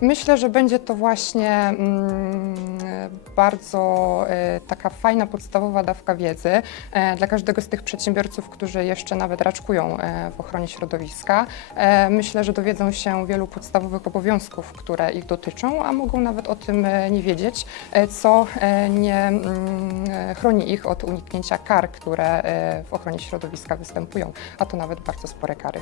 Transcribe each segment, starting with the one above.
Myślę, że będzie to właśnie mm, bardzo e, taka fajna, podstawowa dawka wiedzy e, dla każdego z tych przedsiębiorców, którzy jeszcze nawet raczkują e, w ochronie środowiska. Myślę, że dowiedzą się wielu podstawowych obowiązków, które ich dotyczą, a mogą nawet o tym nie wiedzieć, co nie mm, chroni ich od uniknięcia kar, które w ochronie środowiska występują, a to nawet bardzo spore kary.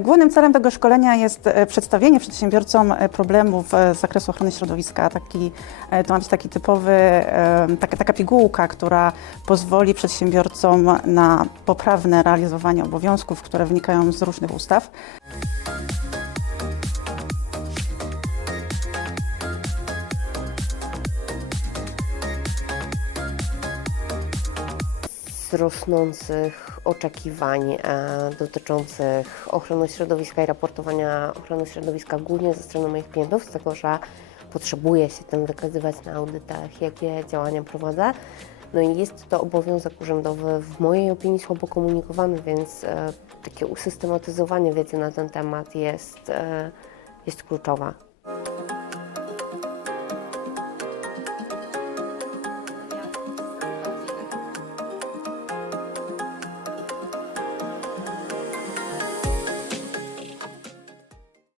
Głównym celem tego szkolenia jest e, przedstawienie przedsiębiorcom e, problemów e, z zakresu ochrony środowiska. Taki, e, to ma być taki typowy, e, taka, taka pigułka, która pozwoli przedsiębiorcom na poprawne realizowanie obowiązków, które wynikają z różnych ustaw. Z rosnących oczekiwań e, dotyczących ochrony środowiska i raportowania ochrony środowiska głównie ze strony moich klientów, z tego, że potrzebuję się tym wykazywać na audytach, jakie działania prowadzę. No i jest to obowiązek urzędowy w mojej opinii słabo komunikowany, więc e, takie usystematyzowanie wiedzy na ten temat jest, e, jest kluczowe.